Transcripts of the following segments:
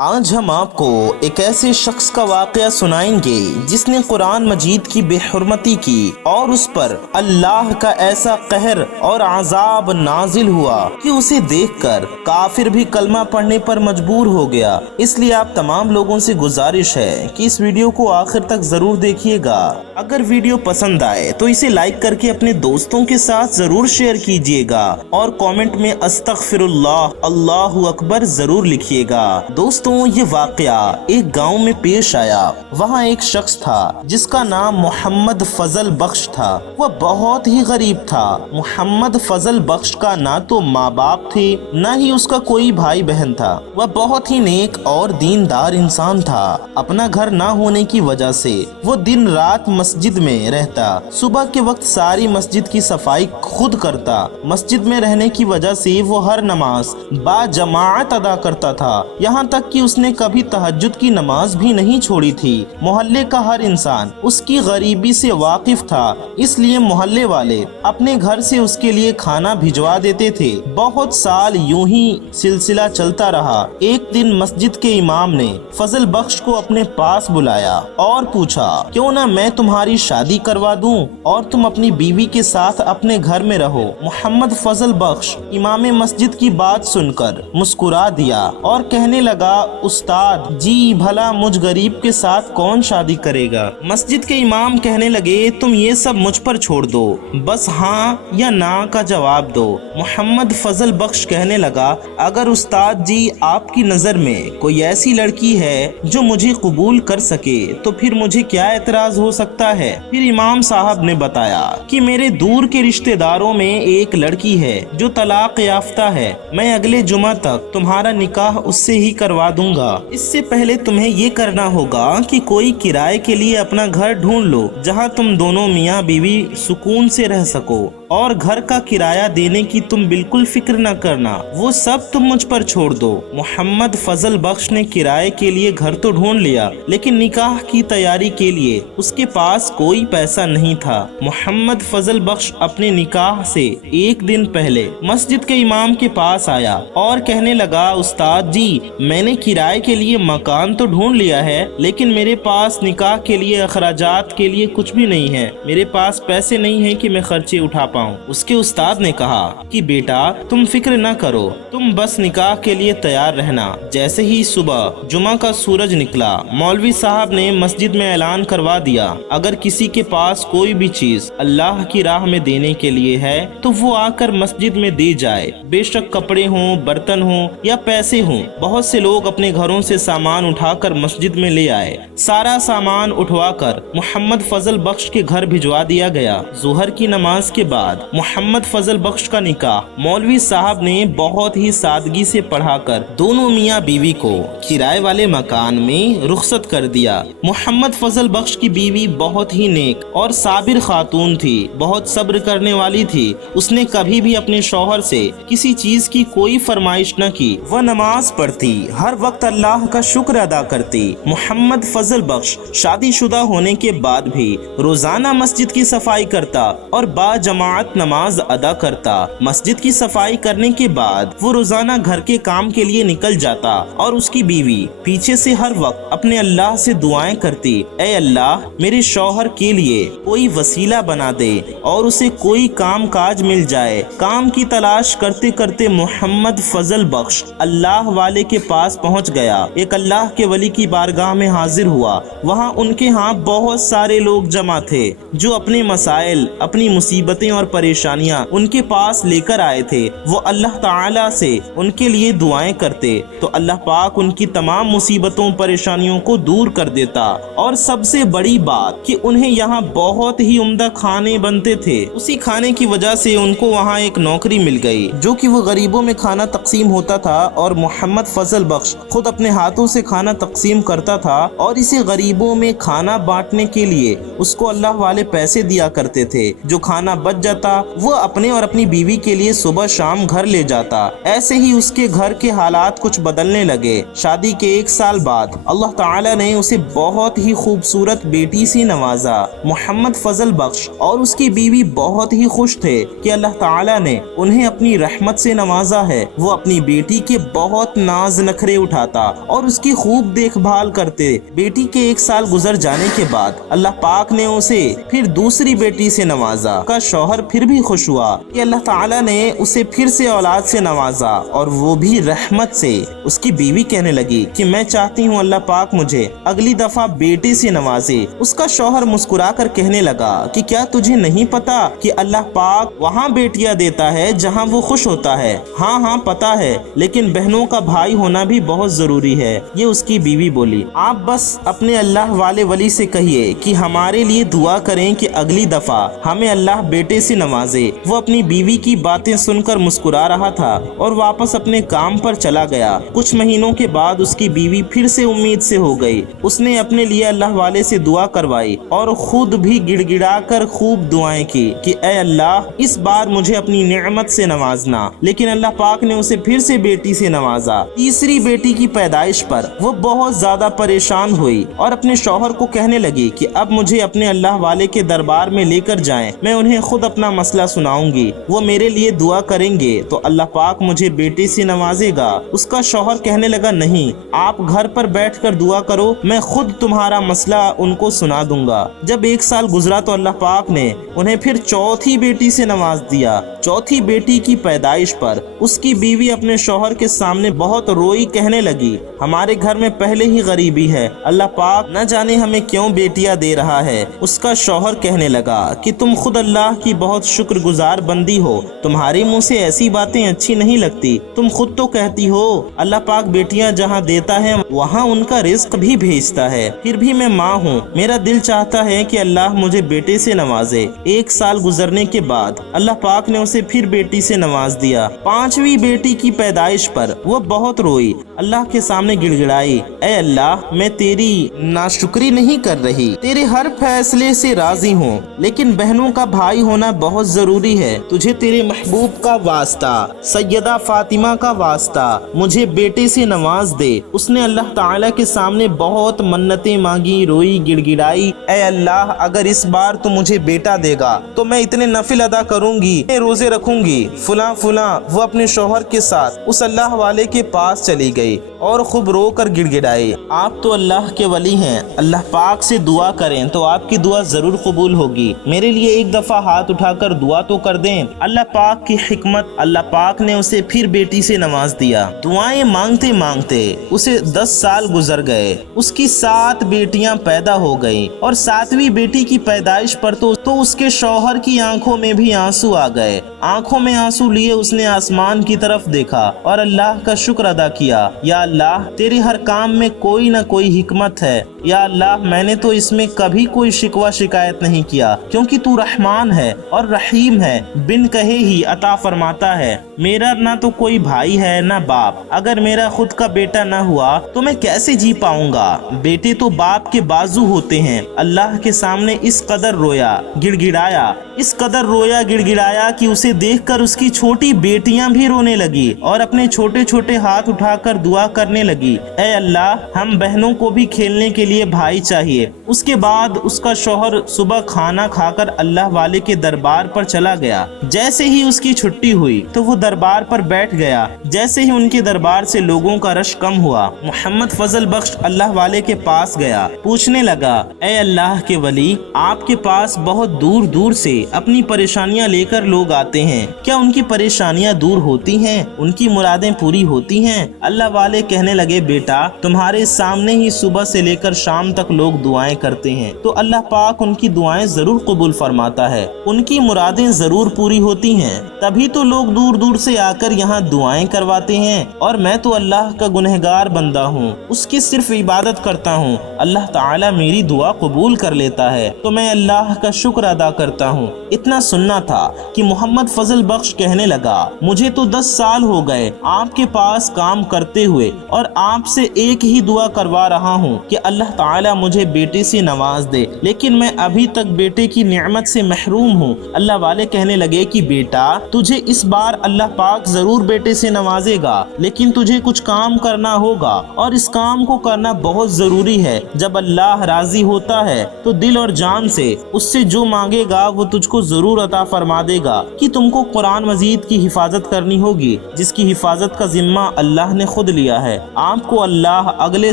آج ہم آپ کو ایک ایسے شخص کا واقعہ سنائیں گے جس نے قرآن مجید کی بے حرمتی کی اور اس پر اللہ کا ایسا قہر اور عذاب نازل ہوا کہ اسے دیکھ کر کافر بھی کلمہ پڑھنے پر مجبور ہو گیا۔ اس لیے آپ تمام لوگوں سے گزارش ہے کہ اس ویڈیو کو آخر تک ضرور دیکھیے گا۔ اگر ویڈیو پسند آئے تو اسے لائک کر کے اپنے دوستوں کے ساتھ ضرور شیئر کیجیے گا اور کامنٹ میں استغفر اللہ، اللہ اکبر ضرور لکھیے گا۔ دوستوں، یہ واقعہ ایک گاؤں میں پیش آیا۔ وہاں ایک شخص تھا جس کا نام محمد فضل بخش تھا۔ وہ بہت ہی غریب تھا۔ محمد فضل بخش کا نہ تو ماں باپ تھے نہ ہی اس کا کوئی بھائی بہن تھا۔ وہ بہت ہی نیک اور دیندار انسان تھا۔ اپنا گھر نہ ہونے کی وجہ سے وہ دن رات مسجد میں رہتا۔ صبح کے وقت ساری مسجد کی صفائی خود کرتا۔ مسجد میں رہنے کی وجہ سے وہ ہر نماز با جماعت ادا کرتا تھا، یہاں تک کہ اس نے کبھی تہجد کی نماز بھی نہیں چھوڑی تھی۔ محلے کا ہر انسان اس کی غریبی سے واقف تھا، اس لیے محلے والے اپنے گھر سے اس کے لیے کھانا بھجوا دیتے تھے۔ بہت سال یوں ہی سلسلہ چلتا رہا۔ ایک دن مسجد کے امام نے فضل بخش کو اپنے پاس بلایا اور پوچھا، کیوں نہ میں تمہاری شادی کروا دوں اور تم اپنی بیوی کے ساتھ اپنے گھر میں رہو۔ محمد فضل بخش امام مسجد کی بات سن کر مسکرا دیا اور کہنے لگا، استاد جی، بھلا مجھ غریب کے ساتھ کون شادی کرے گا؟ مسجد کے امام کہنے لگے، تم یہ سب مجھ پر چھوڑ دو، بس ہاں یا نہ کا جواب دو۔ محمد فضل بخش کہنے لگا، اگر استاد جی آپ کی نظر میں کوئی ایسی لڑکی ہے جو مجھے قبول کر سکے تو پھر مجھے کیا اعتراض ہو سکتا ہے؟ پھر امام صاحب نے بتایا کہ میرے دور کے رشتہ داروں میں ایک لڑکی ہے جو طلاق یافتہ ہے، میں اگلے جمعہ تک تمہارا نکاح اس سے ہی کروا دوں گا۔ اس سے پہلے تمہیں یہ کرنا ہوگا کہ کوئی کرائے کے لیے اپنا گھر ڈھونڈ لو جہاں تم دونوں میاں بیوی سکون سے رہ سکو، اور گھر کا کرایہ دینے کی تم بالکل فکر نہ کرنا، وہ سب تم مجھ پر چھوڑ دو۔ محمد فضل بخش نے کرائے کے لیے گھر تو ڈھونڈ لیا، لیکن نکاح کی تیاری کے لیے اس کے پاس کوئی پیسہ نہیں تھا۔ محمد فضل بخش اپنے نکاح سے ایک دن پہلے مسجد کے امام کے پاس آیا اور کہنے لگا، استاد جی، میں نے کرائے کے لیے مکان تو ڈھونڈ لیا ہے، لیکن میرے پاس نکاح کے لیے اخراجات کے لیے کچھ بھی نہیں ہے، میرے پاس پیسے نہیں ہیں کہ میں خرچے اٹھا پاؤں۔ اس کے استاد نے کہا کہ بیٹا، تم فکر نہ کرو، تم بس نکاح کے لیے تیار رہنا۔ جیسے ہی صبح جمعہ کا سورج نکلا، مولوی صاحب نے مسجد میں اعلان کروا دیا، اگر کسی کے پاس کوئی بھی چیز اللہ کی راہ میں دینے کے لیے ہے تو وہ آ کر مسجد میں دے جائے، بے شک کپڑے ہوں، برتن ہوں یا پیسے ہوں۔ بہت سے لوگ اپنے گھروں سے سامان اٹھا کر مسجد میں لے آئے۔ سارا سامان اٹھوا کر محمد فضل بخش کے گھر بھجوا دیا گیا۔ ظہر کی نماز کے بعد محمد فضل بخش کا نکاح مولوی صاحب نے بہت ہی سادگی سے پڑھا کر دونوں میاں بیوی کو کرائے والے مکان میں رخصت کر دیا۔ محمد فضل بخش کی بیوی بہت ہی نیک اور صابر خاتون تھی، بہت صبر کرنے والی تھی۔ اس نے کبھی بھی اپنے شوہر سے کسی چیز کی کوئی فرمائش نہ کی۔ وہ نماز پڑھتی، ہر وقت اللہ کا شکر ادا کرتی۔ محمد فضل بخش شادی شدہ ہونے کے بعد بھی روزانہ مسجد کی صفائی کرتا اور با جماعت نماز ادا کرتا۔ مسجد کی صفائی کرنے کے بعد وہ روزانہ گھر کے کام کے لیے نکل جاتا اور اس کی بیوی پیچھے سے ہر وقت اپنے اللہ سے دعائیں کرتی، اے اللہ، میرے شوہر کے لیے کوئی وسیلہ بنا دے اور اسے کوئی کام کاج مل جائے۔ کام کی تلاش کرتے کرتے محمد فضل بخش اللہ والے کے پاس پہنچ گیا۔ ایک اللہ کے ولی کی بارگاہ میں حاضر ہوا۔ وہاں ان کے ہاں بہت سارے لوگ جمع تھے جو اپنے مسائل، اپنی مصیبتیں اور پریشانیاں ان کے پاس لے کر آئے تھے۔ وہ اللہ تعالیٰ سے ان کے لیے دعائیں کرتے تو اللہ پاک ان کی تمام مصیبتوں پریشانیوں کو دور کر دیتا، اور سب سے بڑی بات کہ انہیں یہاں بہت ہی عمدہ کھانے بنتے تھے۔ اسی کھانے کی وجہ سے ان کو وہاں ایک نوکری مل گئی جو کہ وہ غریبوں میں کھانا تقسیم ہوتا تھا، اور محمد فضل بخش خود اپنے ہاتھوں سے کھانا تقسیم کرتا تھا، اور اسے غریبوں میں کھانا بانٹنے کے لیے اس کو اللہ والے پیسے دیا کرتے تھے۔ جو کھانا بچ جاتا وہ اپنے اور اپنی بیوی کے لیے صبح شام گھر لے جاتا۔ ایسے ہی اس کے گھر کے حالات کچھ بدلنے لگے۔ شادی کے 1 سال بعد اللہ تعالیٰ نے اسے بہت ہی خوبصورت بیٹی سے نوازا، محمد فضل بخش، اور اس کی بیوی بہت ہی خوش تھے کہ اللہ تعالیٰ نے انہیں اپنی رحمت سے نوازا ہے۔ وہ اپنی بیٹی کے بہت ناز نخرے اٹھاتا اور اس کی خوب دیکھ بھال کرتے۔ بیٹی کے 1 سال گزر جانے کے بعد اللہ پاک نے اسے پھر دوسری بیٹی سے نوازا۔ کا شوہر پھر بھی خوش ہوا کہ اللہ تعالیٰ نے اسے پھر سے اولاد سے نوازا اور وہ بھی رحمت سے۔ اس کی بیوی کہنے لگی کہ میں چاہتی ہوں اللہ پاک مجھے اگلی دفعہ بیٹے سے نوازے۔ اس کا شوہر مسکرا کر کہنے لگا کہ کیا تجھے نہیں پتا کہ اللہ پاک وہاں بیٹیاں دیتا ہے جہاں وہ خوش ہوتا ہے؟ ہاں پتا ہے، لیکن بہنوں کا بھائی ہونا بھی بہت ضروری ہے، یہ اس کی بیوی بولی۔ آپ بس اپنے اللہ والے ولی سے کہیے کہ ہمارے لیے دعا کریں کہ اگلی دفعہ ہمیں اللہ بیٹے سے نوازے۔ وہ اپنی بیوی کی باتیں سن کر مسکرا رہا تھا اور واپس اپنے کام پر چلا گیا۔ کچھ مہینوں کے بعد اس کی بیوی پھر سے امید سے ہو گئی۔ اس نے اپنے لیے اللہ والے سے دعا کروائی اور خود بھی گڑ گڑا کر خوب دعائیں کی کہ اے اللہ اس بار مجھے اپنی نعمت سے نوازنا، لیکن اللہ پاک نے اسے پھر سے بیٹی سے نوازا۔ تیسری بیٹی کی پیدائش پر وہ بہت زیادہ پریشان ہوئی اور اپنے شوہر کو کہنے لگی کہ اب مجھے اپنے اللہ والے کے دربار میں لے کر جائیں، میں انہیں خود اپنا مسئلہ سناؤں گی، وہ میرے لیے دعا کریں گے تو اللہ پاک مجھے بیٹے سے نوازے گا۔ اس کا شوہر کہنے لگا نہیں، آپ گھر پر بیٹھ کر دعا کرو، میں خود تمہارا مسئلہ ان کو سنا دوں گا۔ جب 1 سال گزرا تو اللہ پاک نے انہیں پھر چوتھی بیٹی سے نواز دیا۔ چوتھی بیٹی کی پیدائش پر اس کی بیوی اپنے شوہر کے سامنے بہت روئی، کہنے لگی ہمارے گھر میں پہلے ہی غریبی ہے، اللہ پاک نہ جانے ہمیں کیوں بیٹیاں دے رہا ہے۔ اس کا شوہر کہنے لگا کہ تم خود اللہ کی بہت شکر گزار بندی ہو، تمہارے منہ سے ایسی باتیں اچھی نہیں لگتی، تم خود تو کہتی ہو اللہ پاک بیٹیاں جہاں دیتا ہے وہاں ان کا رزق بھی بھیجتا ہے، پھر بھی میں ماں ہوں، میرا دل چاہتا ہے کہ اللہ مجھے بیٹے سے نوازے۔ 1 سال گزرنے کے بعد اللہ پاک نے اسے پھر بیٹی سے نواز دیا۔ 5ویں بیٹی کی پیدائش پر وہ بہت روئی، اللہ کے سامنے گڑ گڑائی، اے اللہ میں تیری ناشکری نہیں کر رہی، تیرے ہر فیصلے سے راضی ہوں، لیکن بہنوں کا بھائی ہونا بہت ضروری ہے، تجھے تیرے محبوب کا واسطہ، سیدہ فاطمہ کا واسطہ مجھے بیٹے سے نواز دے۔ اس نے اللہ تعالیٰ کے سامنے بہت منتیں مانگی، روئی، گڑ گڑائی، اے اللہ اگر اس بار تو مجھے بیٹا دے گا تو میں اتنے نفل ادا کروں گی، میں روزے رکھوں گی، فلاں فلاں۔ وہ اپنے شوہر کے ساتھ اس اللہ والے کے پاس چلی گئی اور خوب رو کر گڑ گڑائی۔ آپ تو اللہ کے ولی ہیں، اللہ پاک سے دعا کریں تو آپ کی دعا ضرور قبول ہوگی، میرے لیے ایک دفعہ ہاتھ اٹھا کر دعا تو کر دیں۔ اللہ پاک کی حکمت، اللہ پاک نے اسے پھر بیٹی سے نواز دیا۔ دعائیں مانگتے مانگتے اسے 10 سال گزر گئے، اس کی 7 بیٹیاں پیدا ہو گئی اور 7ویں بیٹی کی پیدائش پر تو اس کے شوہر کی آنکھوں میں بھی آنسو آ گئے۔ آنکھوں میں آنسو لیے اس نے آسمان کی طرف دیکھا اور اللہ کا شکر ادا کیا، یا اللہ تیرے ہر کام میں کوئی نہ کوئی حکمت ہے، یا اللہ میں نے تو اس میں کبھی کوئی شکوہ شکایت نہیں کیا، کیونکہ تو رحمان ہے اور رحیم ہے، بن کہے ہی عطا فرماتا ہے۔ میرا نہ تو کوئی بھائی ہے نہ باپ، اگر میرا خود کا بیٹا نہ ہوا تو میں کیسے جی پاؤں گا؟ بیٹے تو باپ کے بازو ہوتے ہیں۔ اللہ کے سامنے اس قدر رویا، گڑ گڑایا، اس قدر رویا گڑ گڑایا کہ اسے دیکھ کر اس کی چھوٹی بیٹیاں بھی رونے لگی اور اپنے چھوٹے چھوٹے ہاتھ اٹھا کر دعا کرنے لگی، اے اللہ ہم بہنوں کو بھی کھیلنے کے لیے بھائی چاہیے۔ اس کے بعد اس کا شوہر صبح کھانا کھا کر اللہ والے کے دربار پر چلا گیا۔ جیسے ہی اس کی چھٹی ہوئی تو وہ دربار پر بیٹھ گیا۔ جیسے ہی ان کے دربار سے لوگوں کا رش کم ہوا، محمد فضل بخش اللہ والے کے پاس گیا، پوچھنے لگا، اے اللہ کے ولی آپ کے پاس بہت دور دور سے اپنی پریشانیاں لے کر لوگ آتے ہیں، کیا ان کی پریشانیاں دور ہوتی ہیں، ان کی مرادیں پوری ہوتی ہیں؟ اللہ والے کہنے لگے، بیٹا تمہارے سامنے ہی صبح سے لے کر شام تک لوگ دعائیں کرتے ہیں تو اللہ پاک ان کی دعائیں ضرور قبول فرماتا ہے، ان کی مرادیں ضرور پوری ہوتی ہیں، تبھی تو لوگ دور دور سے آ کر یہاں دعائیں کرواتے ہیں، اور میں تو اللہ کا گنہگار بندہ ہوں، اس کی صرف عبادت کرتا ہوں، اللہ تعالیٰ میری دعا قبول کر لیتا ہے تو میں اللہ کا شکر ادا کرتا ہوں۔ اتنا سننا تھا کہ محمد فضل بخش کہنے لگا، مجھے تو 10 سال ہو گئے آپ کے پاس کام کرتے ہوئے اور آپ سے ایک ہی دعا کروا رہا ہوں کہ اللہ تعالیٰ مجھے بیٹے سے نواز دے، لیکن میں ابھی تک بیٹے کی نعمت سے محروم ہوں، अल्लाह वाले कहने लगे कि बेटा तुझे इस बार अल्लाह पाक जरूर बेटे से नवाजेगा, लेकिन तुझे कुछ काम करना होगा और इस काम को करना बहुत जरूरी है। जब अल्लाह राजी होता है तो दिल और जान से उससे जो मांगेगा वो तुझको जरूर अता फरमा देगा। कि तुमको कुरान मजीद की हिफाजत करनी होगी जिसकी हिफाजत का जिम्मा अल्लाह ने खुद लिया है। आपको अल्लाह अगले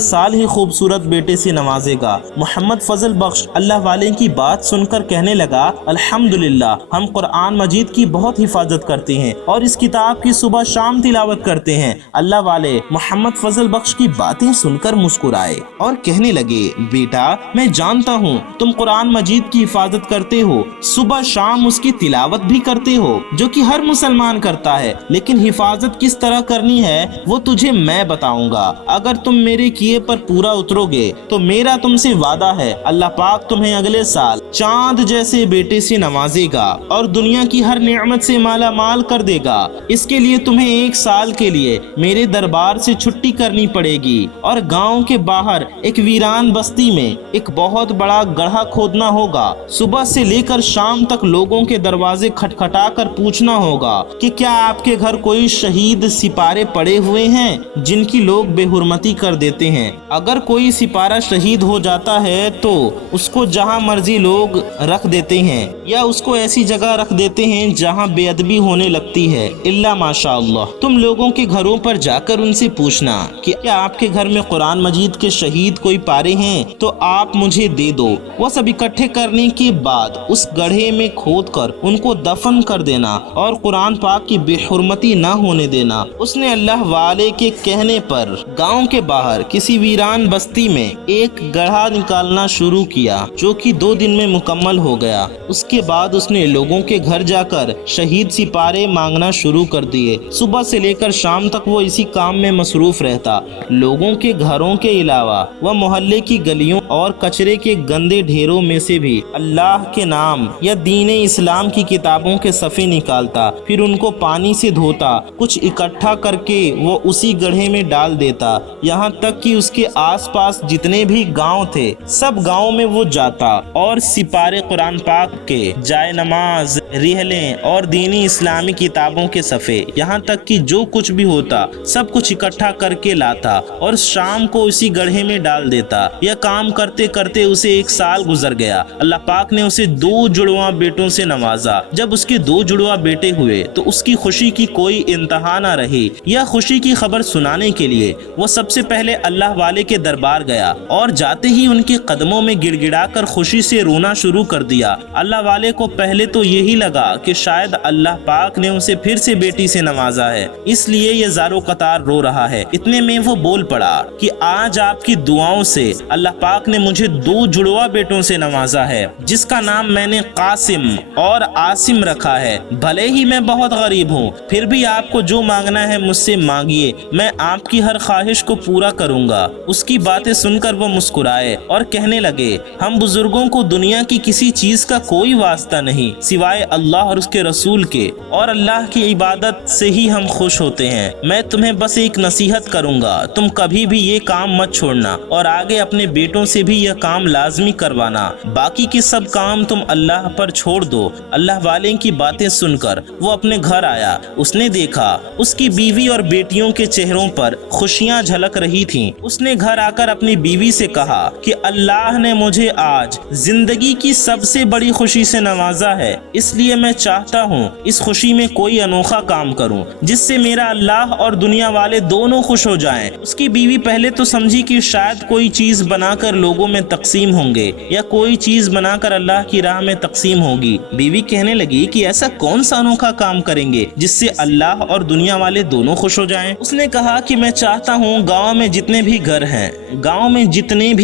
साल ही खूबसूरत बेटे से नवाजेगा। मोहम्मद फजल बख्श अल्लाह वाले की बात सुनकर कहने लगा, अल्हम्दुलिल्लाह, हम कुरान मजीद की बहुत हिफाजत करते हैं और इस किताब की सुबह शाम तिलावत करते हैं। अल्लाह वाले मोहम्मद फजल बख्श की बातें सुनकर मुस्कुराए और कहने लगे, बेटा मैं जानता हूँ तुम कुरान मजीद की हिफाजत करते हो, सुबह शाम उसकी तिलावत भी करते हो जो कि हर मुसलमान करता है, लेकिन हिफाजत किस तरह करनी है वो तुझे मैं बताऊंगा। अगर तुम मेरे किए पर पूरा उतरोगे तो मेरा तुमसे वादा है अल्लाह पाक तुम्हें अगले साल चांद जैसे बेटे से नवाजेगा और दुनिया की हर नेमत से माला माल कर देगा। इसके लिए तुम्हें 1 साल के लिए मेरे दरबार से छुट्टी करनी पड़ेगी और गांव के बाहर एक वीरान बस्ती में एक बहुत बड़ा गड्ढा खोदना होगा। सुबह से लेकर शाम तक लोगों के दरवाजे खटखटा कर पूछना होगा कि क्या आपके घर कोई शहीद सिपारे पड़े हुए हैं जिनकी लोग बेहुरमती कर देते हैं। अगर कोई सिपारा शहीद हो जाता है तो उसको जहां मर्जी लोग रख देते हैं या उसको ऐसी जगह रख देते हैं जहां बेअदबी होने लगती है, इल्ला माशाअल्लाह। तुम लोगों के घरों पर जाकर उनसे पूछना कि क्या आपके घर में कुरान मजीद के शहीद कोई पारे हैं तो आप मुझे दे दो। वह सब इकट्ठे करने के बाद उस गड्ढे में खोदकर उनको दफन कर देना और कुरान पाक की बेहुरमती न होने देना। उसने अल्लाह वाले के कहने पर गांव के बाहर किसी वीरान बस्ती में एक गड्ढा निकालना शुरू किया जो कि 2 दिन में मुकम्मल हो गया। उसके बाद उसने लोगों के घर जाकर शहीद सिपारे मांगना शुरू कर दिए। सुबह से लेकर शाम तक वो इसी काम में मसरूफ रहता। लोगों के घरों के अलावा वह मोहल्ले की गलियों और कचरे के गंदे ढेरों में से भी अल्लाह के नाम या दीन इस्लाम की किताबों के सफ़े निकालता, फिर उनको पानी से धोता, कुछ इकट्ठा करके वो उसी गड्ढे में डाल देता। यहाँ तक कि उसके आसपास जितने भी गांव थे सब गांव में वो जाता और सिपारे कुरान पाक के, जाए नमाज, रिहलें और दीनी इस्लामी किताबों के सफ़े, यहाँ तक कि जो कुछ भी होता सब कुछ इकट्ठा करके लाता और शाम को उसी गड्ढे में डाल देता। यह काम करते करते उसे 1 साल गुजर गया। अल्लाह पाक ने उसे 2 जुड़वा बेटों से नवाजा। जब उसके 2 जुड़वा बेटे हुए तो उसकी खुशी की कोई इंतहा न रही। यह खुशी की खबर सुनाने के लिए वो सबसे पहले अल्लाह वाले के दरबार गया और जाते ही उनके कदमों में गिड़गिड़ाकर खुशी से रोना शुरू कर दिया। अल्लाह वाले को पहले तो यही लगा कि शायद अल्लाह पाक ने उसे फिर से बेटी से नवाजा है, इसलिए ये ज़ारो कतार रो रहा है। इतने में वो बोल पड़ा कि आज आपकी दुआओं से अल्लाह पाक ने मुझे 2 जुड़वा बेटों से नवाजा है जिसका नाम मैंने कासिम और आसिम रखा है। भले ही मैं बहुत गरीब हूँ फिर भी आपको जो मांगना है मुझसे मांगिए, मैं आपकी हर ख्वाहिश को पूरा करूँगा। उसकी बातें सुनकर वो मुस्कुराए और कहने लगे, हम बुजुर्गों को दुनिया की किसी चीज का कोई वास्ता नहीं सिवाय अल्लाह और उसके रसूल के, और अल्लाह की इबादत से ही हम खुश होते हैं। मैं तुम्हें बस एक नसीहत करूंगा, तुम कभी भी ये काम मत छोड़ना और आगे अपने बेटों से भी यह काम लाजमी करवाना। बाकी के सब काम तुम अल्लाह पर छोड़ दो। अल्लाह वाले की बातें सुनकर वो अपने घर आया। उसने देखा उसकी बीवी और बेटियों के चेहरों पर खुशियां झलक रही थीं। उसने घर आकर अपनी बीवी से कहा कि अल्लाह ने मुझे आज जिंदगी की सबसे बड़ी खुशी से नवाजा है, इसलिए मैं चाहता हूँ इस खुशी में कोई अनोखा काम करूँ जिससे मेरा अल्लाह और दुनिया वाले दोनों खुश हो जाएं। उसकी बीवी पहले तो समझी कि शायद कोई चीज बनाकर लोगों में तकसीम होंगे या कोई चीज बनाकर अल्लाह की राह में तकसीम होगी। बीवी कहने लगी कि ऐसा कौन सा अनोखा काम करेंगे जिससे अल्लाह और दुनिया वाले दोनों खुश हो जाएं। उसने कहा कि मैं चाहता हूँ गाँव में जितने भी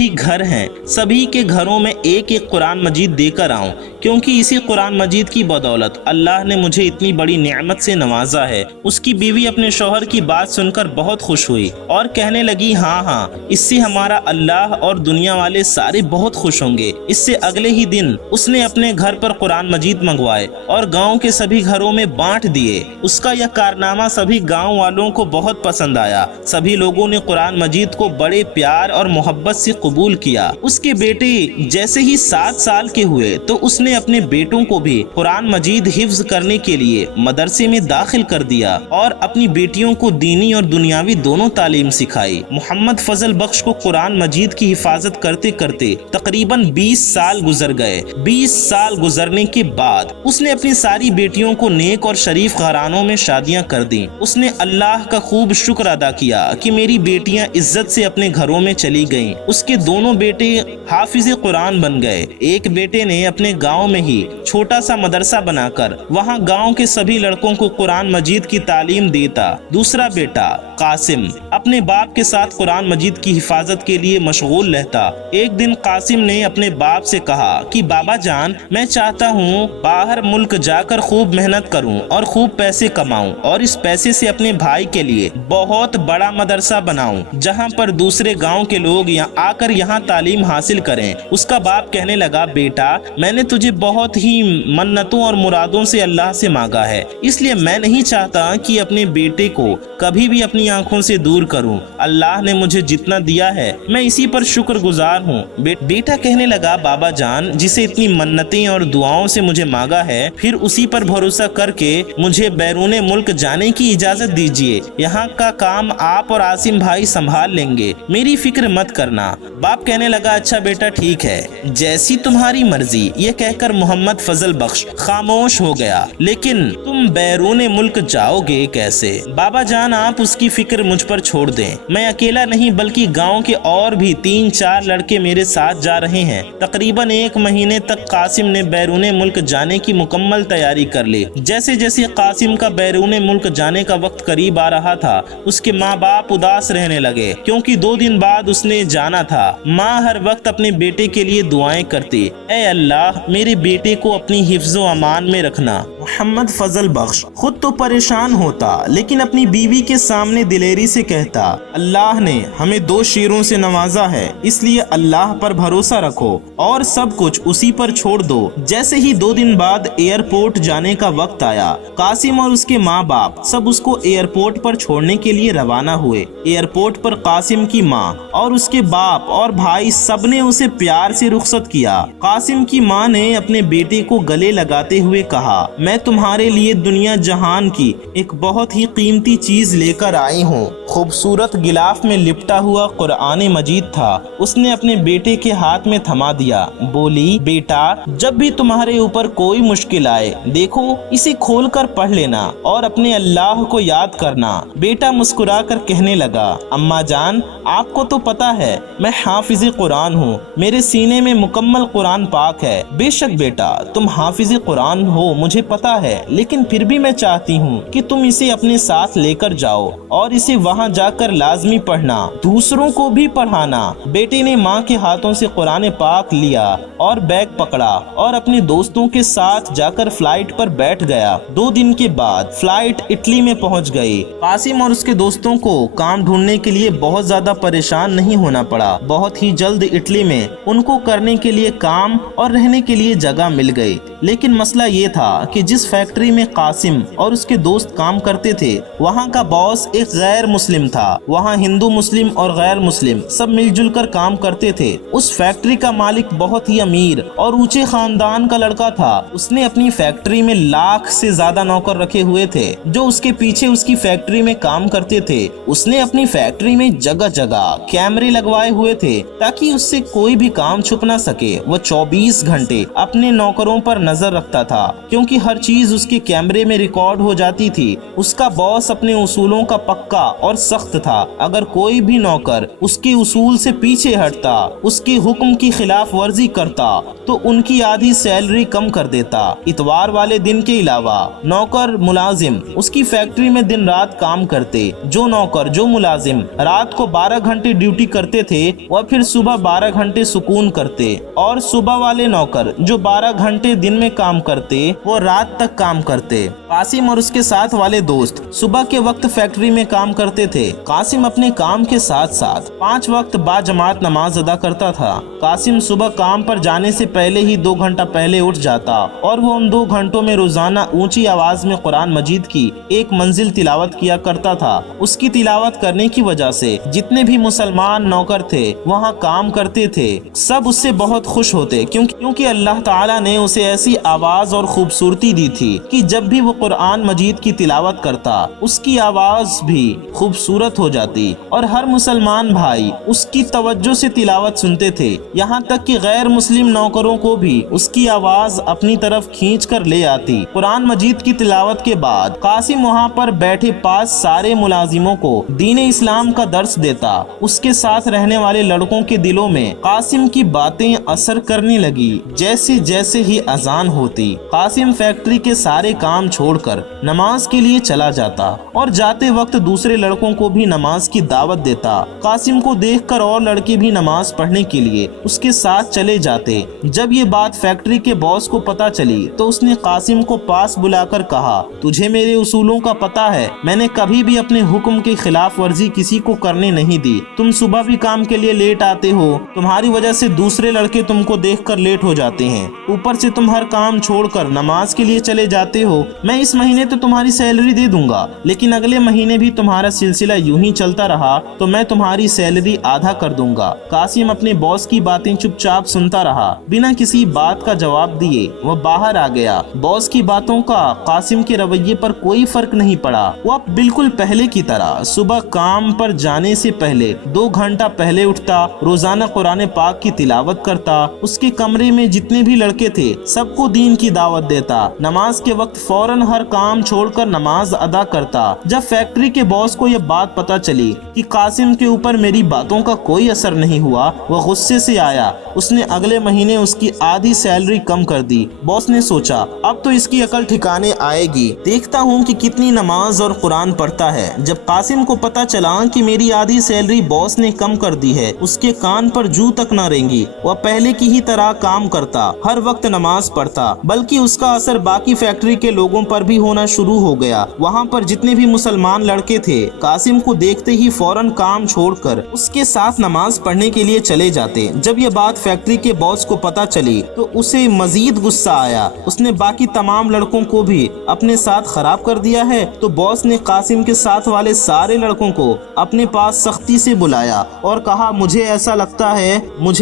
घर हैं सभी के घरों में एक एक कुरान मजीद देकर आऊं, क्योंकि इसी कुरान मजीद की बदौलत अल्लाह ने मुझे इतनी बड़ी नेमत से नवाजा है। उसकी बीवी अपने शौहर की बात सुनकर बहुत खुश हुई और कहने लगी, हाँ, इससे हमारा अल्लाह और दुनिया वाले सारे बहुत खुश होंगे। इससे अगले ही दिन उसने अपने घर पर कुरान मजीद मंगवाए और गांव के सभी घरों में बांट दिए। उसका यह कारनामा सभी गांव वालों को बहुत पसंद आया। सभी लोगों ने कुरान मजीद को बड़े प्यार और मोहब्बत से कबूल किया। उसके बेटे जैसे ही 7 साल के हुए तो उसने उसने अपने बेटों को भी कुरान मजीद हिफ्ज करने के लिए मदरसे में दाखिल कर दिया और अपनी बेटियों को दीनी और दुनियावी दोनों तालीम सिखाई। मोहम्मद फजल बख्श को कुरान मजीद की हिफाजत करते करते तकरीबन 20 साल गुजर गए। 20 साल गुजरने के बाद उसने अपनी सारी बेटियों को नेक और शरीफ घरानों में शादियां कर दी। उसने अल्लाह का खूब शुक्र अदा किया कि मेरी बेटियां इज्जत से अपने घरों में चली गईं। उसके दोनों बेटे हाफिज कुरान बन गए। एक बेटे ने अपने गांव में ही छोटा सा मदरसा बनाकर वहां गांव के सभी लड़कों को कुरान मजीद की तालीम देता। दूसरा बेटा कासिम अपने बाप के साथ कुरान मजीद की हिफाजत के लिए मशगूल रहता। एक दिन कासिम ने अपने बाप से कहा कि बाबा जान, मैं चाहता हूँ बाहर मुल्क जाकर खूब मेहनत करूँ और खूब पैसे कमाऊँ और इस पैसे से अपने भाई के लिए बहुत बड़ा मदरसा बनाऊँ जहाँ पर दूसरे गाँव के लोग आकर यहाँ तालीम हासिल करें। उसका बाप कहने लगा, बेटा मैंने तुझे बहुत ही मन्नतों और मुरादों से अल्लाह से मांगा है, इसलिए मैं नहीं चाहता कि अपने बेटे को कभी भी अपनी आंखों से दूर करूं। अल्लाह ने मुझे जितना दिया है मैं इसी पर शुक्रगुजार हूं। बेटा कहने लगा, बाबा जान, जिसे इतनी मन्नतें और दुआओं से मुझे मांगा है, फिर उसी पर भरोसा करके मुझे बैरूने मुल्क जाने की इजाजत दीजिए। यहाँ का काम आप और आसिम भाई संभाल लेंगे, मेरी फिक्र मत करना। बाप कहने लगा, अच्छा बेटा ठीक है, जैसी तुम्हारी मर्जी। ये कहकर मोहम्मद फजल बख्श खामोश हो गया। लेकिन तुम बैरूने मुल्क जाओगे कैसे? बाबा जान, आप उसकी फिक्र मुझ पर छोड़ दें। मैं अकेला नहीं बल्कि गांव के और भी 3-4 लड़के मेरे साथ जा रहे हैं। तकरीबन 1 महीने तक कासिम ने बैरूने मुल्क जाने की मुकम्मल तैयारी कर ली। जैसे जैसे कासिम का बैरूने मुल्क जाने का वक्त करीब आ रहा था, उसके माँ बाप उदास रहने लगे क्योंकि 2 दिन बाद उसने जाना था। माँ हर वक्त अपने बेटे के लिए दुआएं करती, ऐ अल्लाह मेरे बेटे को अपनी हिफ्ज़ो अमान में रखना। मोहम्मद फजल बख्श खुद तो परेशान होता लेकिन अपनी बीवी के सामने दिलेरी से कहता, अल्लाह ने हमें 2 शेरों से नवाजा है, इसलिए अल्लाह पर भरोसा रखो और सब कुछ उसी पर छोड़ दो। जैसे ही 2 दिन बाद एयरपोर्ट जाने का वक्त आया, कासिम और उसके माँ बाप सब उसको एयरपोर्ट पर छोड़ने के लिए रवाना हुए। एयरपोर्ट पर कासिम की माँ और उसके बाप और भाई सबने उसे प्यार से रुखसत किया। कासिम की माँ ने अपने बेटे को गले लगाते हुए कहा, मैं तुम्हारे लिए दुनिया जहान की एक बहुत ही कीमती चीज लेकर आई हूँ। खूबसूरत गिलाफ में लिपटा हुआ कुरान मजीद था। उसने अपने बेटे के हाथ में थमा दिया, बोली, बेटा जब भी तुम्हारे ऊपर कोई मुश्किल आए, देखो इसे खोल कर पढ़ लेना और अपने अल्लाह को याद करना। बेटा मुस्कुरा कर कहने लगा, अम्मा जान, आपको तो पता है मैं हाफिज कुरान हूँ, मेरे सीने में मुकम्मल कुरान पाक है। बेशक बेटा तुम हाफिज कुरान हो, मुझे पता है, लेकिन फिर भी मैं चाहती हूँ कि तुम इसे अपने साथ लेकर जाओ और इसे वहाँ जाकर लाजमी पढ़ना, दूसरों को भी पढ़ाना। बेटे ने माँ के हाथों से कुरान पाक लिया और बैग पकड़ा और अपने दोस्तों के साथ जाकर फ्लाइट पर बैठ गया। 2 दिन के बाद फ्लाइट इटली में पहुँच गई। कासिम और उसके दोस्तों को काम ढूंढने के लिए बहुत ज्यादा परेशान नहीं होना पड़ा। बहुत ही जल्द इटली में उनको करने के लिए काम और रहने के लिए जगह मिल गई। लेकिन मसला ये था कि जिस फैक्ट्री में कासिम और उसके दोस्त काम करते थे, वहाँ का बॉस एक गैर मुस्लिम था। वहाँ हिंदू मुस्लिम और गैर मुस्लिम सब मिलजुल कर काम करते थे। उस फैक्ट्री का मालिक बहुत ही अमीर और ऊंचे खानदान का लड़का था। उसने अपनी फैक्ट्री में लाख से ज्यादा नौकर रखे हुए थे जो उसके पीछे उसकी फैक्ट्री में काम करते थे। उसने अपनी फैक्ट्री में जगह जगह कैमरे लगवाए हुए थे ताकि उससे कोई भी काम छुप ना सके। वो 24 घंटे अपने नौकरों पर नजर रखता था क्योंकि हर चीज उसके कैमरे में रिकॉर्ड हो जाती थी। उसका बॉस अपने उसूलों का पक्का और सख्त था। अगर कोई भी नौकर उसके उसूल से पीछे हटता, उसके हुक्म की खिलाफ वर्जी करता तो उनकी आधी सैलरी कम कर देता। इतवार वाले दिन के अलावा नौकर मुलाजिम उसकी फैक्ट्री में दिन रात काम करते। जो नौकर जो मुलाजिम रात को 12 घंटे ड्यूटी करते थे वह फिर सुबह 12 घंटे सुकून करते, और सुबह वाले नौकर जो 12 घंटे दिन में काम करते वो रात रात तक काम करते। कासिम और उसके साथ वाले दोस्त सुबह के वक्त फैक्ट्री में काम करते थे। कासिम अपने काम के साथ साथ 5 वक्त बाजमात नमाज अदा करता था। कासिम सुबह काम पर जाने से पहले ही 2 घंटा पहले उठ जाता और वो उन 2 घंटों में रोजाना ऊंची आवाज में कुरान मजीद की एक मंजिल तिलावत किया करता था। उसकी तिलावत करने की वजह से जितने भी मुसलमान नौकर थे वहाँ काम करते थे सब उससे बहुत खुश होते, क्योंकि अल्लाह ताला ने उसे ऐसी आवाज और खूबसूरती दी थी कि जब भी वो कुरान मजीद की तिलावत करता उसकी आवाज भी खूबसूरत हो जाती और हर मुसलमान भाई उसकी तवज्जो से तिलावत सुनते थे। यहाँ तक कि गैर मुस्लिम नौकरों को भी उसकी आवाज अपनी तरफ खींच कर ले आती। कुरान मजीद की तिलावत के बाद कासिम वहाँ पर बैठे 5 सारे मुलाजिमों को दीन इस्लाम का दर्स देता। उसके साथ रहने वाले लड़कों के दिलों में कासिम की बातें असर करने लगी। जैसे जैसे ही अजान होती कासिम फैक्ट्री के सारे काम छोड़कर नमाज के लिए चला जाता और जाते वक्त दूसरे लड़कों को भी नमाज की दावत देता। कासिम को देखकर और लड़के भी नमाज पढ़ने के लिए उसके साथ चले जाते। जब ये बात फैक्ट्री के बॉस को पता चली तो उसने कासिम को पास बुलाकर कहा, तुझे मेरे उसूलों का पता है, मैंने कभी भी अपने हुक्म के खिलाफ वर्जी किसी को करने नहीं दी। तुम सुबह भी काम के लिए लेट आते हो, तुम्हारी वजह से दूसरे लड़के तुमको देखकर लेट हो जाते हैं, ऊपर से तुम हर काम छोड़कर नमाज के लिए चले जाते हो। मैं इस महीने तो तुम्हारी सैलरी दे दूंगा, लेकिन अगले महीने भी तुम्हारा सिलसिला यूं ही चलता रहा तो मैं तुम्हारी सैलरी आधा कर दूंगा। कासिम अपने बॉस की बातें चुपचाप सुनता रहा, बिना किसी बात का जवाब दिए वह बाहर आ गया। बॉस की बातों का कासिम के रवैये पर कोई फर्क नहीं पड़ा। वो अब बिल्कुल पहले की तरह सुबह काम पर जाने से पहले 2 घंटा पहले उठता, रोजाना कुरान पाक की तिलावत करता, उसके कमरे में जितने भी लड़के थे सबको दीन की दावत देता, नमाज के वक्त फौरन हर काम छोड़कर नमाज अदा करता। जब फैक्ट्री के बॉस को यह बात पता चली कि कासिम के ऊपर मेरी बातों का कोई असर नहीं हुआ, वह गुस्से से आया। उसने अगले महीने उसकी आधी सैलरी कम कर दी। बॉस ने सोचा अब तो इसकी अकल ठिकाने आएगी, देखता हूँ कि कितनी नमाज और कुरान पढ़ता है। जब कासिम को पता चला कि मेरी आधी सैलरी बॉस ने कम कर दी है, उसके कान पर जू तक न रेंगी। वह पहले की ही तरह काम करता, हर वक्त नमाज पढ़ता, बल्कि उसका असर बाकी फैक्ट्री के लोगों पर भी होना शुरू हो गया। वहाँ पर जितने भी मुसलमान लड़के थे कासिम को देखते ही फौरन काम छोड़कर उसके साथ नमाज पढ़ने के लिए चले जाते। जब ये बात फैक्ट्री के बॉस को पता चली तो उसे मजीद गुस्सा आया। उसने बाकी तमाम लड़कों को भी अपने साथ खराब कर दिया है। तो बॉस ने कासिम के साथ वाले सारे लड़कों को अपने पास सख्ती से बुलाया और कहा, मुझे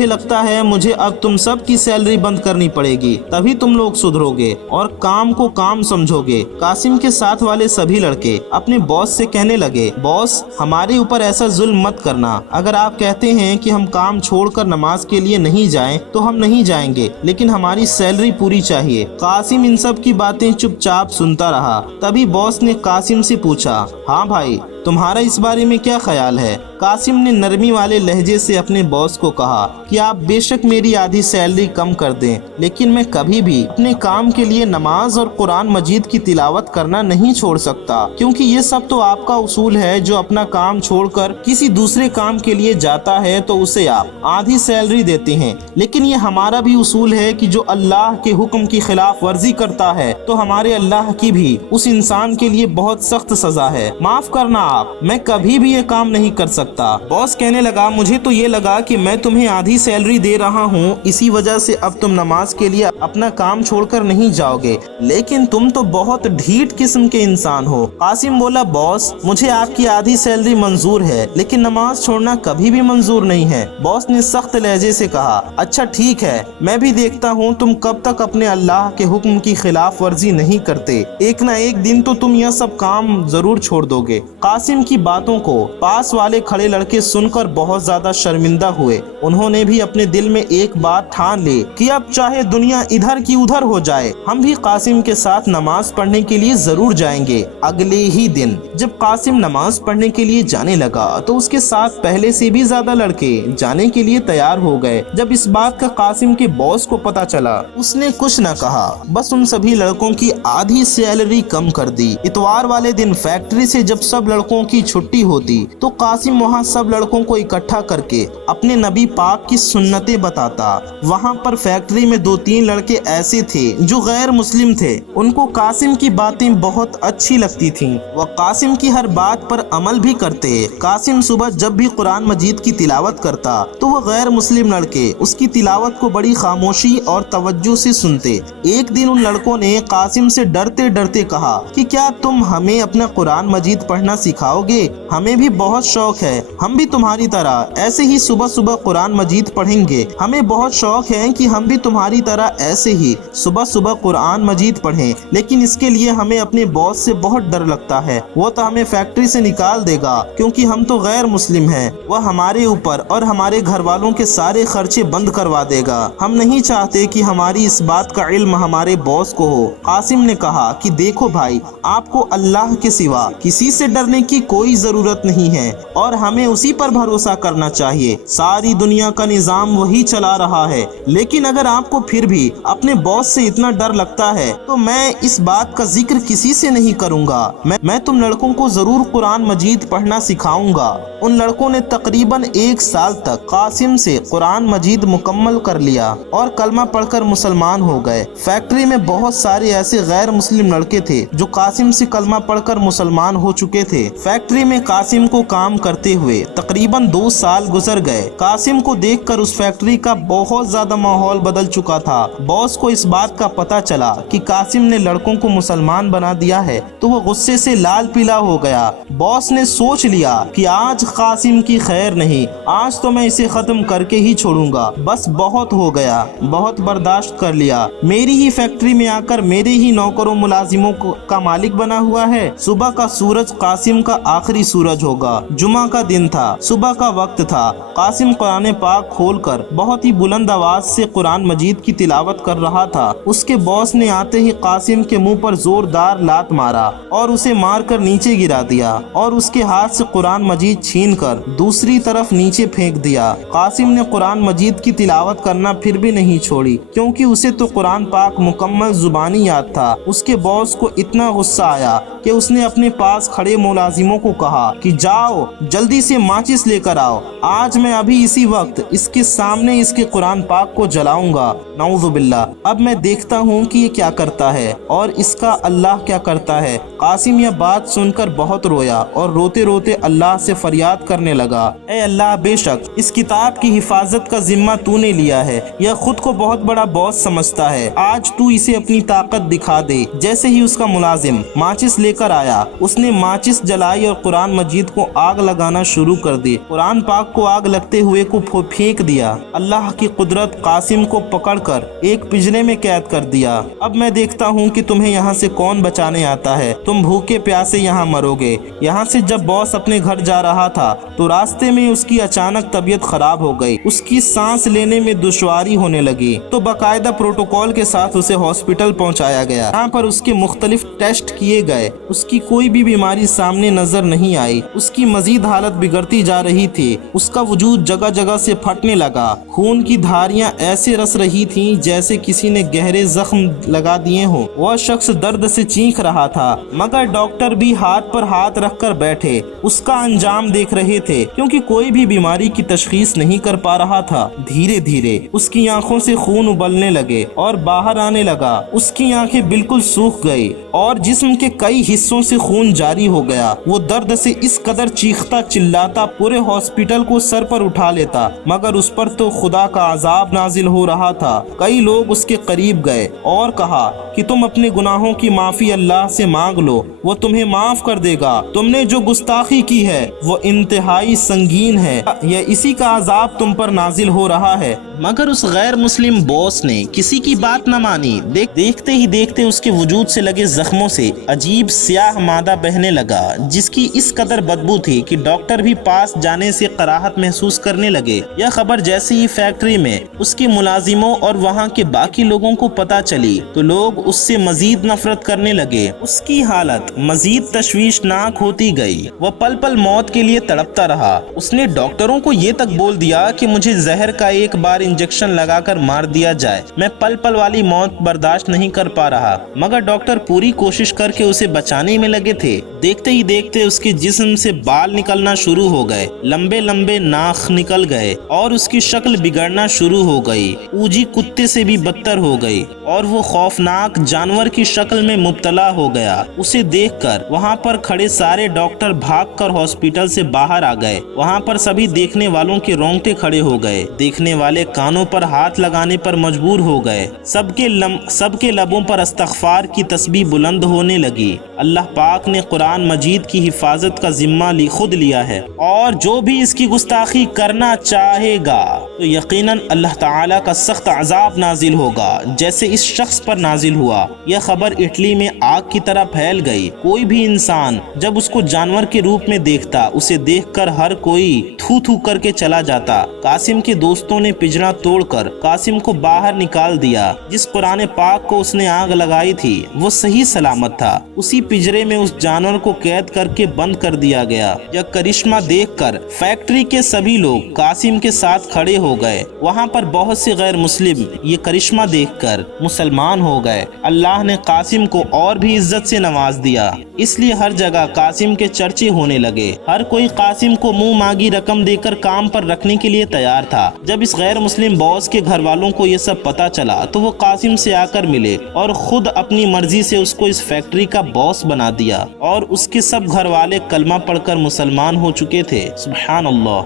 लगता है मुझे अब तुम सब की सैलरी बंद करनी पड़ेगी, तभी तुम लोग सुधरोगे और काम को काम समझोगे। कासिम के साथ वाले सभी लड़के अपने बॉस से कहने लगे, बॉस हमारे ऊपर ऐसा जुल्म मत करना, अगर आप कहते हैं कि हम काम छोड़कर नमाज के लिए नहीं जाएं तो हम नहीं जाएंगे, लेकिन हमारी सैलरी पूरी चाहिए। कासिम इन सब की बातें चुपचाप सुनता रहा। तभी बॉस ने कासिम से पूछा, हाँ भाई तुम्हारा इस बारे में क्या ख्याल है? कासिम ने नरमी वाले लहजे से अपने बॉस को कहा कि आप बेशक मेरी आधी सैलरी कम कर दें, लेकिन मैं कभी भी अपने काम के लिए नमाज और कुरान मजीद की तिलावत करना नहीं छोड़ सकता, क्योंकि ये सब तो आपका उसूल है। जो अपना काम छोड़कर किसी दूसरे काम के लिए जाता है तो उसे आप आधी सैलरी देते हैं, लेकिन ये हमारा भी उसूल है कि जो अल्लाह के हुक्म की खिलाफ वर्जी करता है तो हमारे अल्लाह की भी उस इंसान के लिए बहुत सख्त सजा है। माफ करना आप, मैं कभी भी ये काम नहीं कर सकता। बॉस कहने लगा, मुझे तो ये लगा कि मैं तुम्हें आधी सैलरी दे रहा हूँ, इसी वजह से अब तुम नमाज के लिए अपना काम छोड़कर नहीं जाओगे, लेकिन तुम तो बहुत ढीठ किस्म के इंसान हो। कासिम बोला, बॉस मुझे आपकी आधी सैलरी मंजूर है, लेकिन नमाज छोड़ना कभी भी मंजूर नहीं है। बॉस ने सख्त लहजे से कहा, अच्छा ठीक है, मैं भी देखता हूँ तुम कब तक अपने अल्लाह के हुक्म की खिलाफ वर्जी नहीं करते, एक ना एक दिन तो तुम यह सब काम जरूर छोड़ दोगे। कासिम की बातों को पास वाले खड़े लड़के सुनकर बहुत ज्यादा शर्मिंदा हुए। उन्होंने भी अपने दिल में एक बात ठान ली कि अब चाहे दुनिया इधर की उधर हो जाए, हम भी कासिम के साथ नमाज पढ़ने के लिए जरूर जाएंगे। अगले ही दिन जब कासिम नमाज पढ़ने के लिए जाने लगा तो उसके साथ पहले से भी ज्यादा लड़के जाने के लिए तैयार हो गए। जब इस बात का कासिम के बॉस को पता चला, उसने कुछ न कहा, बस उन सभी लड़कों की आधी सैलरी कम कर दी। इतवार वाले दिन फैक्ट्री से जब सब लड़कों लड़कों की छुट्टी होती तो कासिम वहाँ सब लड़कों को इकट्ठा करके अपने नबी पाक की सुन्नतें बताता। वहाँ पर फैक्ट्री में 2-3 लड़के ऐसे थे जो गैर मुस्लिम थे। उनको कासिम की बातें बहुत अच्छी लगती थीं। वह कासिम की हर बात पर अमल भी करते। कासिम सुबह जब भी कुरान मजीद की तिलावत करता तो वह गैर मुस्लिम लड़के उसकी तिलावत को बड़ी खामोशी और तवज्जो से सुनते। एक दिन उन लड़कों ने कासिम से डरते डरते कहा कि क्या तुम हमें अपना कुरान मजीद पढ़ना सिखाओगे? हमें भी बहुत शौक है, हम भी तुम्हारी तरह ऐसे ही सुबह सुबह कुरान मजीद पढ़ेंगे। हमें बहुत शौक है कि हम भी तुम्हारी तरह ऐसे ही सुबह सुबह कुरान मजीद पढ़ें, लेकिन इसके लिए हमें अपने बॉस से बहुत डर लगता है। वो तो हमें फैक्ट्री से निकाल देगा क्योंकि हम तो गैर मुस्लिम हैं। वह हमारे ऊपर और हमारे घर वालों के सारे खर्चे बंद करवा देगा। हम नहीं चाहते कि हमारी इस बात का इल्म हमारे बॉस को हो। कासिम ने कहा कि देखो भाई, आपको अल्लाह के सिवा किसी से डरने की कोई जरूरत नहीं है और हमें उसी पर भरोसा करना चाहिए। सारी दुनिया का निजाम वही चला रहा है। लेकिन अगर आपको फिर भी अपने बॉस से इतना डर लगता है तो मैं इस बात का जिक्र किसी से नहीं करूंगा। मैं तुम लड़कों को जरूर कुरान मजीद पढ़ना सिखाऊंगा। उन लड़कों ने तकरीबन 1 साल तक कासिम से कुरान मजीद मुकम्मल कर लिया और कलमा पढ़कर मुसलमान हो गए। फैक्ट्री में बहुत सारे ऐसे गैर मुस्लिम लड़के थे जो कासिम से कलमा पढ़कर मुसलमान हो चुके थे। फैक्ट्री में कासिम को काम करते हुए तकरीबन 2 साल गुजर गए। कासिम को देखकर उस फैक्ट्री का बहुत ज्यादा माहौल बदल चुका था। बॉस को इस बात का पता चला कि कासिम ने लड़कों को मुसलमान बना दिया है तो वह गुस्से से लाल पीला हो गया। बॉस ने सोच लिया कि आज कासिम की खैर नहीं, आज तो मैं इसे खत्म करके ही छोड़ूंगा। बस बहुत हो गया, बहुत बर्दाश्त कर लिया। मेरी ही फैक्ट्री में आकर मेरे ही नौकरों मुलाजिमों का मालिक बना हुआ है। सुबह का सूरज कासिम का आखिरी सूरज होगा। जुमा का दिन था, सुबह का वक्त था। कासिम कुरान पाक खोलकर बहुत ही बुलंद आवाज से कुरान मजीद की तिलावत कर रहा था। उसके बॉस ने आते ही कासिम के मुंह पर जोरदार लात मारा और उसे मारकर नीचे गिरा दिया और उसके हाथ से कुरान मजीद छीनकर दूसरी तरफ नीचे फेंक दिया। कासिम ने कुरान मजीद की तिलावत करना फिर भी नहीं छोड़ी क्योंकि उसे तो कुरान पाक मुकम्मल जुबानी याद था। उसके बॉस को इतना गुस्सा आया कि उसने अपने पास खड़े मुलाजिमों को कहा कि जाओ जल्दी से माचिस लेकर आओ, आज मैं अभी इसी वक्त इसके सामने इसके कुरान पाक को जलाऊंगा। नाउजुबिल्लाह। अब मैं देखता हूँ कि ये क्या करता है और इसका अल्लाह क्या करता है। कासिम यह बात सुनकर बहुत रोया और रोते रोते अल्लाह से फरियाद करने लगा, ए अल्लाह, बेशक इस किताब की हिफाजत का जिम्मा तूने लिया है। यह खुद को बहुत बड़ा बॉस समझता है, आज तू इसे अपनी ताकत दिखा दे। जैसे ही उसका मुलाजिम माचिस लेकर आया, उसने माचिस जलाई और कुरान मजीद को आग लगाना शुरू कर दी। कुरान पाक को आग लगते हुए को फेंक दिया। अल्लाह की कुदरत कासिम को पकड़कर एक पिंजरे में कैद कर दिया। अब मैं देखता हूँ कि तुम्हें यहाँ से कौन बचाने आता है। तुम भूखे प्यासे यहाँ मरोगे। यहाँ से जब बॉस अपने घर जा रहा था तो रास्ते में उसकी अचानक तबीयत खराब हो गई। उसकी सांस लेने में दुश्वारी होने लगी तो बाकायदा प्रोटोकॉल के साथ उसे हॉस्पिटल पहुंचाया गया। यहाँ पर उसके मुख्तलिफ टेस्ट किए गए। उसकी कोई भी बीमारी सामने नजर नहीं आई। उसकी मजीद हालत बिगड़ती जा रही थी। उसका वजूद जगह जगह से फटने लगा। खून की धारियां ऐसे रस रही थीं जैसे किसी ने गहरे जख्म लगा दिए हों। वह शख्स दर्द से चीख रहा था मगर डॉक्टर भी हाथ पर हाथ रखकर बैठे उसका अंजाम देख रहे थे क्योंकि कोई भी बीमारी की तशखीस नहीं कर पा रहा था। धीरे धीरे उसकी आंखों से खून उबलने लगे और बाहर आने लगा। उसकी आंखें बिल्कुल सूख गई और जिस्म के कई हिस्सों से खून जारी हो गया। वो दर्द से इस कदर चीखता चिल्लाता पूरे हॉस्पिटल को सर पर उठा लेता मगर उस पर तो खुदा का अजाब नाजिल हो रहा था। कई लोग उसके करीब गए और कहा कि तुम अपने गुनाहों की माफी अल्लाह से मांग लो, वो तुम्हें माफ कर देगा। तुमने जो गुस्ताखी की है वो इंतहाई संगीन है, यह इसी का अजाब तुम पर नाजिल हो रहा है। मगर उस गैर मुस्लिम बॉस ने किसी की बात न मानी। देखते ही देखते उसके वजूद से लगे जख्मों से अजीब स्याह मादा बहने लगा जिसकी इस कदर बदबू थी कि डॉक्टर भी पास जाने से कराहत महसूस करने लगे। यह खबर जैसे ही फैक्ट्री में उसके मुलाजिमों और वहाँ के बाकी लोगों को पता चली तो लोग उससे मजीद नफरत करने लगे। उसकी हालत मजीद तशवीशनाक होती गई। वह पल पल मौत के लिए तड़पता रहा। उसने डॉक्टरों को ये तक बोल दिया कि मुझे जहर का एक बार इंजेक्शन लगाकर मार दिया जाए, मैं पल पल वाली मौत बर्दाश्त नहीं कर पा रहा। मगर डॉक्टर पूरी कोशिश करके उसे बचा बचाने में लगे थे। देखते ही देखते उसके जिस्म से बाल निकलना शुरू हो गए, लंबे लंबे नाख निकल गए और उसकी शक्ल बिगड़ना शुरू हो गई। ऊजी कुत्ते से भी बदतर हो गई और वो खौफनाक जानवर की शक्ल में मुब्तला हो गया। उसे देखकर वहाँ पर खड़े सारे डॉक्टर भागकर हॉस्पिटल से बाहर आ गए। वहाँ पर सभी देखने वालों के रोंगटे खड़े हो गए। देखने वाले कानों पर हाथ लगाने पर मजबूर हो गए। सबके लबों पर इस्तग़फ़ार की तस्बीह बुलंद होने लगी। अल्लाह पाक ने कुरान मजीद की हिफाजत का जिम्मा खुद लिया है और जो भी इसकी गुस्ताखी करना चाहेगा तो यकीनन अल्लाह ताला का सख्त अज़ाब नाजिल होगा, जैसे इस शख्स पर नाजिल हुआ। यह खबर इटली में आग की तरह फैल गई। कोई भी इंसान जब उसको जानवर के रूप में देखता, उसे देखकर हर कोई थू थू करके चला जाता। कासिम के दोस्तों ने पिंजरा तोड़कर कासिम को बाहर निकाल दिया। जिस कुरान पाक को उसने आग लगाई थी वो सही सलामत था। उसी पिंजरे में उस जानवर को कैद करके बंद कर दिया गया। यह करिश्मा देखकर फैक्ट्री के सभी लोग कासिम के साथ खड़े हो गए। वहाँ पर बहुत से गैर मुस्लिम ये करिश्मा देखकर मुसलमान हो गए। अल्लाह ने कासिम को और भी इज्जत से नवाज दिया, इसलिए हर जगह कासिम के चर्चे होने लगे। हर कोई कासिम को मुंह मांगी रकम देकर काम पर रखने के लिए तैयार था। जब इस गैर मुस्लिम बॉस के घर वालों को ये सब पता चला तो वो कासिम से आकर मिले और खुद अपनी मर्जी से उसको इस फैक्ट्री का बॉस बना दिया और उसके सब घर वाले कलमा पढ़कर मुसलमान हो चुके थे। सुभान अल्लाह।